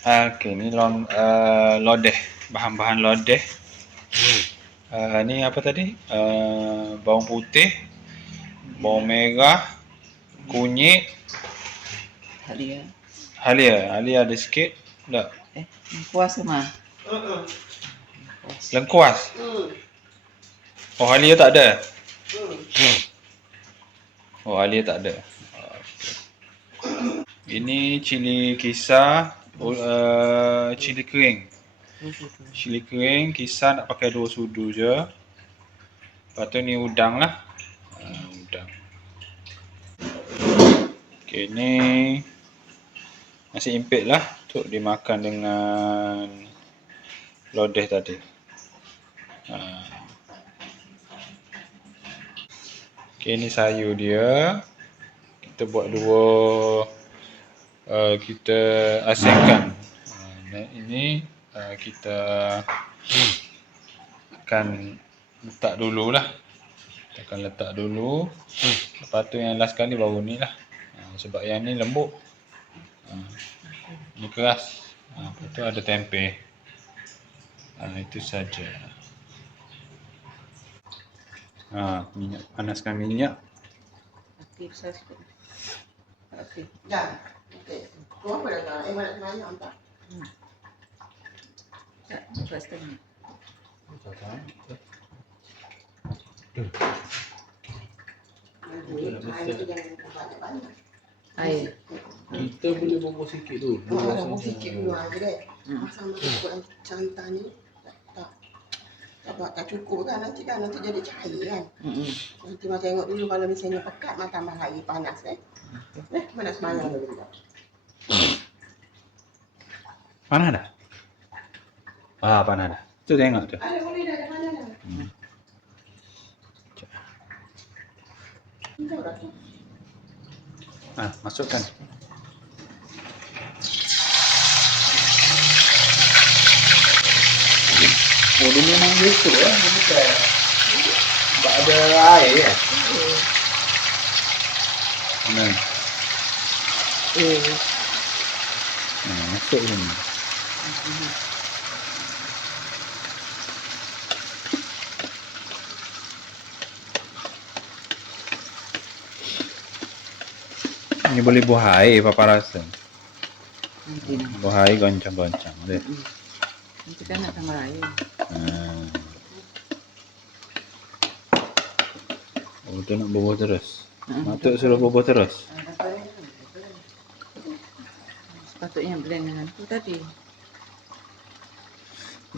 Okey, ni lodeh. Bahan-bahan lodeh. Ni apa tadi? Bawang putih, bawang merah, kunyit, Halia. halia ada sikit. Tak. Kuas mah. Lengkuas. Oh, halia tak ada. Oh, halia tak ada. Ini cili kisar, cili kering. Cili kering, kisar nak pakai 2 sudu je. Lepas tu ni udang lah. Udang. Okey, ni nasi impit lah untuk dimakan dengan lodeh tadi. Okey, ni sayur dia. Kita buat dua, kita asingkan. Ini kita akan letak dululah. Kita akan letak dulu. Lepas tu yang last kali baru ni lah. Sebab yang ni lembut. Ni keras. Lepas tu ada tempe. Itu saja. Minyak, panaskan minyak. Okey, besar sikit. Okey. Dah. Okey. Kau apa dah? Mana mana nampak? Tak, buat setengah. Air. Kita boleh bubur sikit tu. Bubur sikit dulu aja deh. Masa masuk santan ni tak cukup kan nanti jadi cair kan. Nanti Mak tengok dulu kalau misalnya pekat Mak tambah air panas mana semalam dulu. Panas dah? Panas dah. Tu tengok tu. Ada boleh dah panas dah. Tahu dah tu. Masukkan. Oh, dia memang gitu ya. Dia bukan. Tak ada air ya. Masuk ni. Ini boleh buah air apa rasa? Buah air goncang-goncang deh. Nanti kan nak tambah air. Oh, tu nak bubuh terus. Matuk suruh bubuh terus. Sepatutnya blend dengan tu tadi.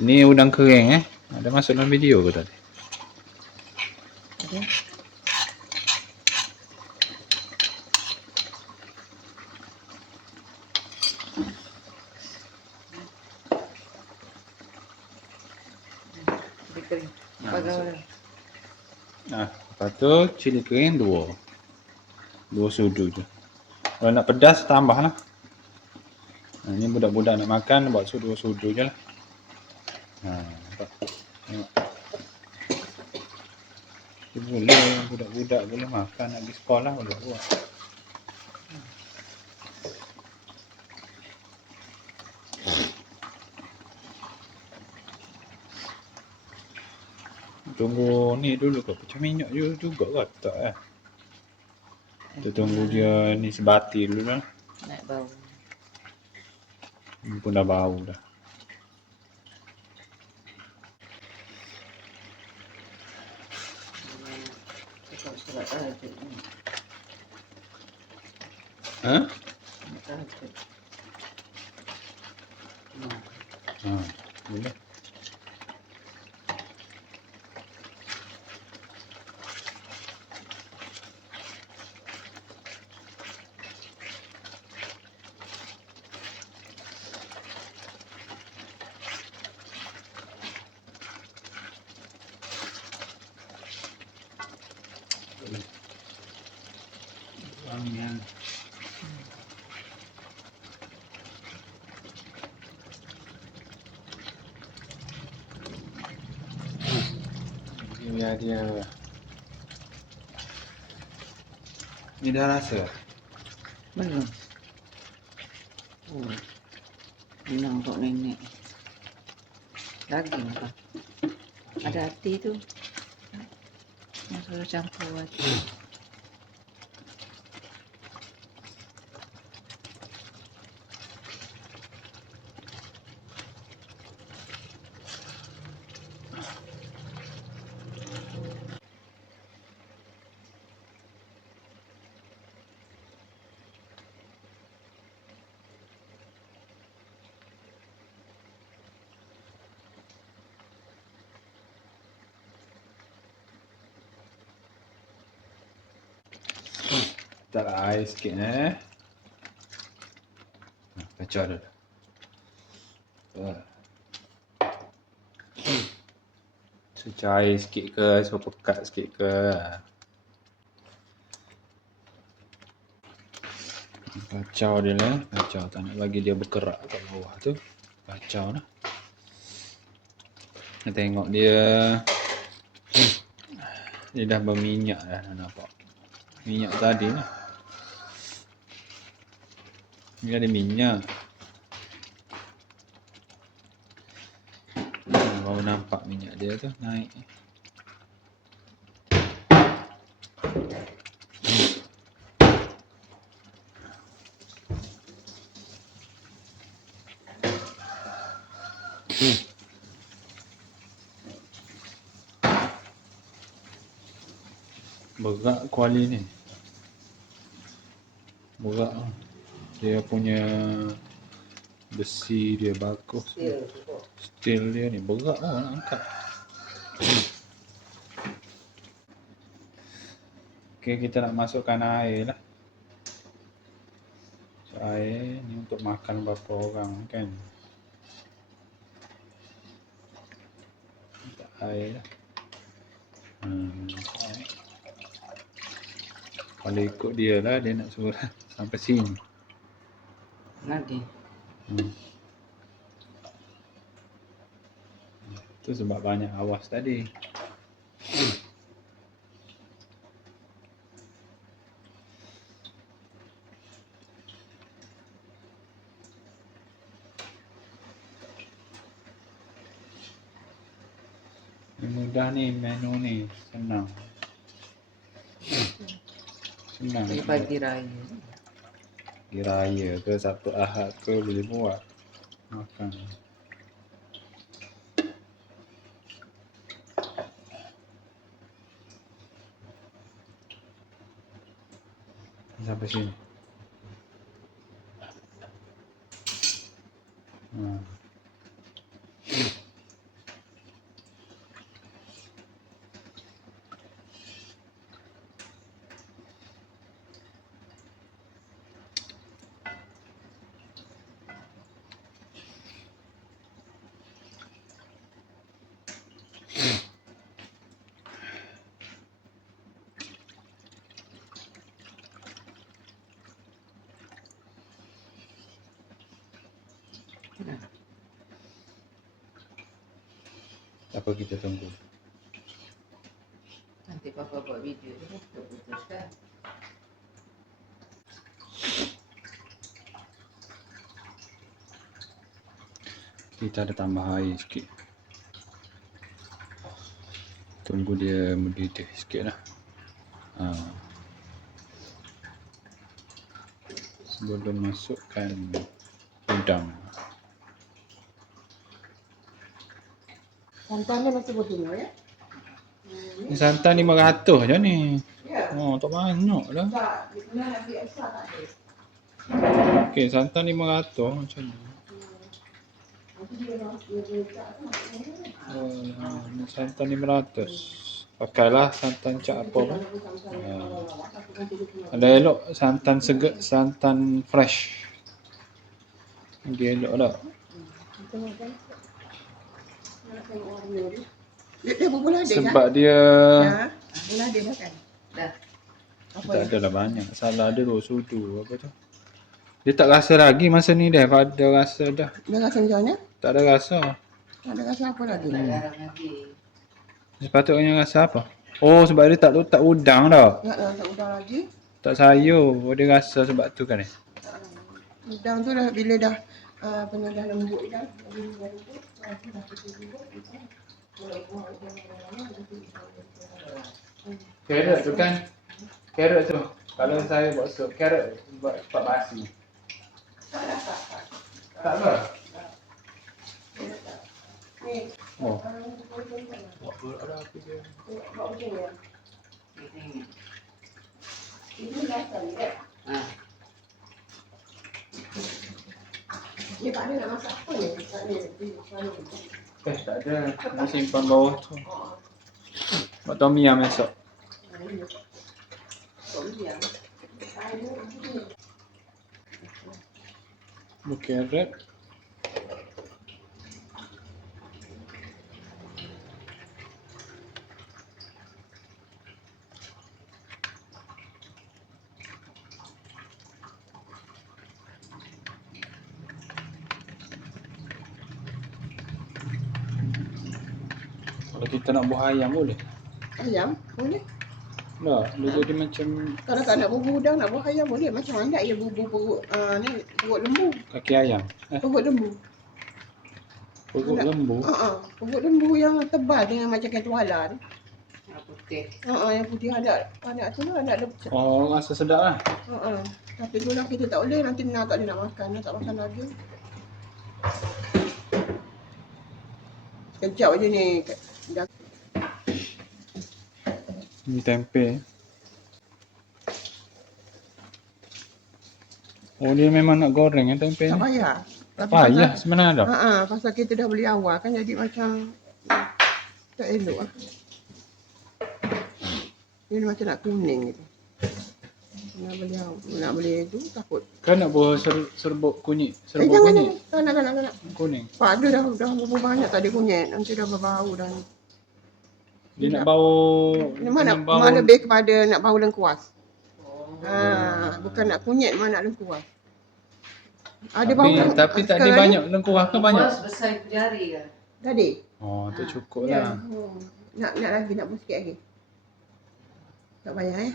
Ni udang kering Ada masuk dalam video ke tadi? Ada. Kering. Pagal. Lepas tu cili kering 2 sudu je. Kalau nak pedas tambah lah. Ni budak-budak nak makan buat 2 sudu je lah. Nampak? Tengok. Boleh budak-budak boleh makan nak pergi sekolah boleh buat. Tunggu ni dulu ke pecah minyak juga ke tak Kita tunggu dia ni sebati dulu lah. Naik bau. Ni pun dah bau dah. Boleh. Wangian. Dia ni dah rasa? Belum. Senang untuk nenek. Daging apa? Ada hati tu. Yang suruh campur hati. Tak air sikit Kacau dah. Cair sikit ke, so pekat sikit ke. Kacau dia lah, kacau. Tak nak bagi dia bergerak kat bawah tu. Kacau lah. Tengok dia. Dia dah berminyak dah, nampak. Minyak tadi lah. Ni ada minyak. Baru nampak minyak dia tu naik. Berat kuali ni. Berat lah. Dia punya besi dia bagus. Steel dia ni berat lah nak angkat. Okay, kita nak masukkan air lah. So, air ni untuk makan berapa orang kan. Minta air lah. Kalau ikut dia lah, dia nak suruh sampai sini. Lagi. Itu sebab banyak awas tadi. Mudah ni, menu ni senang. Senang. Pagi raya. Pagi raya ke Sabtu Ahad ke boleh buat makan. Sampai sini. Apa kita tunggu? Nanti papa buat video tu, kita putuskan. Kita ada tambah air sikit. Tunggu dia mendidih sikit lah. Sebelum masukkan udang. Santan dia masih begini ya? Ni santan 500 je ni. Ya. Oh, tak banyak lah. Tak, dia kena ambil extra tak ada. Okey, santan 500 macam ni. Nanti dia letak tu maksudnya. Oh, ni santan 500. Pakailah santan cak apa pun. Ada elok santan segar, santan fresh. Dia elok tak? Dia berbola dia Sebab dia bola dia makan. Dah. tak adalah banyak. Salah dia tu sudu apa tu. Dia tak rasa lagi masa ni dah. Ada rasa dah. Dia rasa macam mana? Tak ada rasa. Tak ada rasa apa lagi? Tak garam lagi. Sepatutnya rasa apa? Oh, sebab dia tak letak udang dah. Tak udang lagi. Tak sayur. Oh, dia rasa sebab tu kan ni. Udang tu dah bila dah Penyedah lembut dah. Penyedah lembut. Aku dah tutup lembut. Mulai buang lama-lama. Carrot tu kan. Carrot tu. Kalau saya buat sup carrot buat cepat basi. Tak apa. Ni. Oh. Buat apa ada apa dia? Buat macam ni. Ini. Ini dasar ni kan? Ah. Dia tak ada nak masak apa ni? Tak ada. Tak ada. Nak simpan bawah tu. Buat tom yum esok. Carrot. Kalau kita nak buah ayam boleh. Ayam? Boleh. Tak, dia jadi macam Kalau tak nak bubur udang, nak buah ayam boleh. Macam mana ya bubur perut, ni perut lembu. kaki ayam. Perut lembu. Perut lembu. Perut lembu yang tebal dengan macam ketuala tu. Putih. Yang putih ada tu lah, ada lepas. Oh, rasa sedap lah. Tapi tu lah kita tak boleh, nanti nak tak dia nak makan, nak tak makan lagi. Sekejap je ni. Dah. Ini tempe. Oh, dia memang nak goreng tempe Tak ni. payah. Tak payah sebenarnya dah. Pasal kita dah beli awal kan jadi macam tak elok lah. Dia macam nak kuning gitu. Nak beli tu takut. Kan nak buat serbuk kunyit. Serbuk Jangan. kunyit. Tak nak. Kuning. Pak ada dah berapa banyak tadi kunyit. Nanti dah berbau dah. Dia nak bau. Ni mana bau. lebih kepada nak bau lengkuas. Bukan nak kunyit, mana nak lengkuas. Ada bau Tapi tak ada banyak lengkuas ke banyak? Kuas besar jari kan? Tadi. Oh, tu cukup Ya. lah. Nak lagi, nak sikit lagi. Tak payah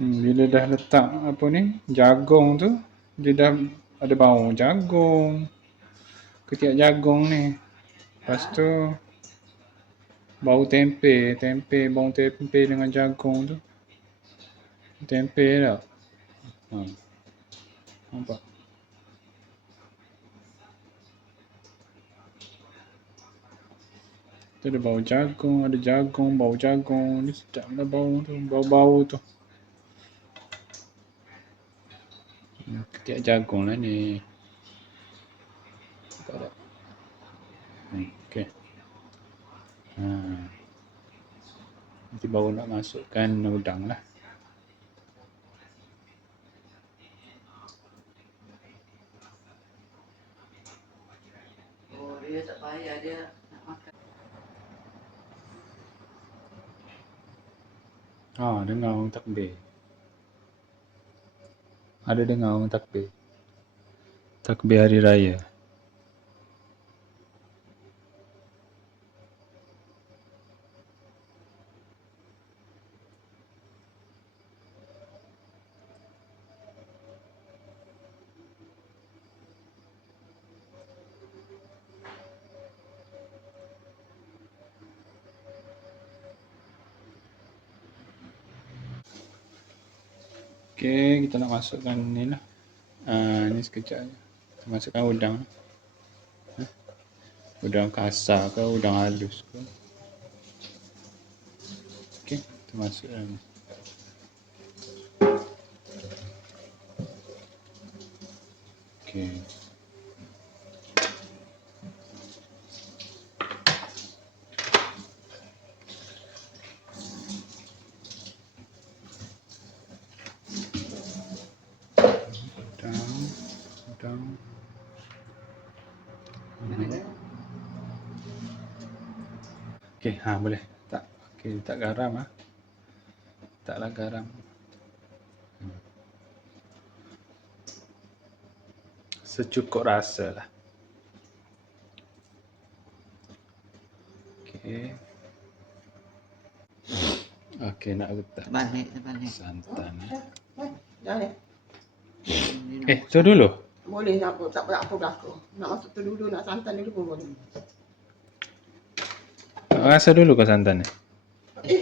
Bila dah letak apa ni, jagung tu, dia dah ada bau jagung. Ketiak jagung ni. Lepas tu bau tempe, bau tempe dengan jagung tu. Tempe tak? Nampak? Tu ada bau jagung, bau jagung. Ni sedap lah bau tu, bau-bau tu. Ketiak jagung lah ni. Nampak tak? Okey. Nanti baru nak masukkan udang lah. Oh, dia tak payah dia nak makan. Dengar orang takbir. Ada dengar orang takbir. Takbir hari raya. Okey, kita nak masukkan ni lah. Ni sekejap je. Kita masukkan udang. Udang kasar ke, udang halus ke. Okey, kita masukkan ni. Okey. Udang. Okey, boleh. Tak. Okey, tak garam ah. Taklah garam. Secukup rasa lah. Okey. Okey, nak letak Terbalik. santan. Dah ni. Tu dulu. Boleh nak apa, tak apa berlaku. Nak masuk tu dulu, nak santan dulu pun boleh. Rasa dulu kau santan ni.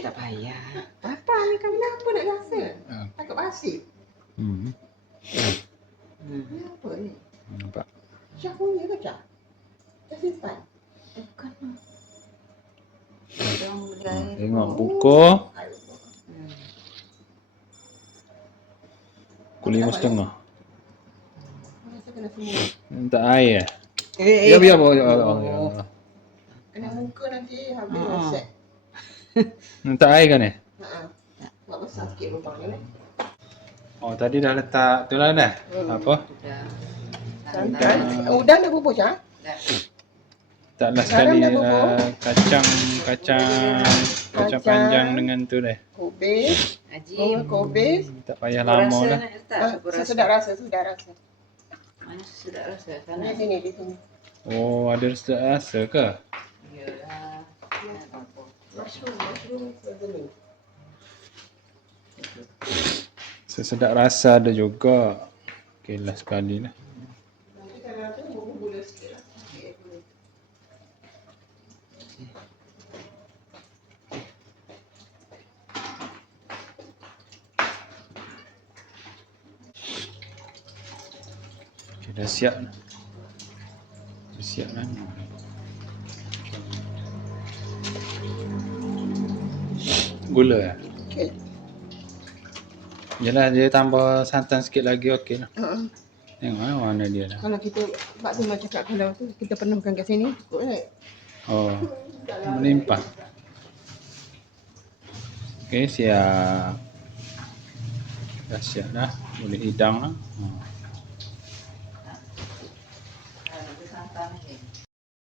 Tak payah. Apa ni kan apa nak rasa? Ah. Takut basi. Hmm. Ni apa ni? Nampak. Syah punya ke Syah? Syah simpan. Bukan. Orang beli air. Tengok buku. Hmm. Pukul 5.30. Saya kena semua. Minta air. Eh, Biar. Ya. Kena muka nanti habis Ah. reset. Minta air kan ni? Ha. Buat besar sikit lubang ni. Oh, tadi dah letak tu lah dah. Apa? Sudah. Santan. Udang dah bubur Syah? Dah. Taklah sekali Garam dah bubur. kacang panjang dengan tu dah. Kubis. Haji. Bunga kubis. Tak payah Aku lama rasa lah. nak letak. Aku rasa. Sedap rasa, sedap rasa. Mana sedap rasa? Di Sana. sini, di sini. Oh, ada rasa ke? Iyalah. Apa? Mushroom sejenis. Sesedap rasa ada juga. Okey lah sekali lah. Nanti kalau tu bubur gula sikit lah. Sikit gula. Okay, dah siap dah. Dah siap dah. Gula ya? Okey. Yalah dia tambah santan sikit lagi okey lah. Ha. Tengok mana dia dah. Kalau kita, Pak Zuma cakap kalau tu kita penuhkan kat sini, cukup right? Oh, melimpah. Okey, siap. Dah siap dah. Boleh hidang lah. Ada santan ni.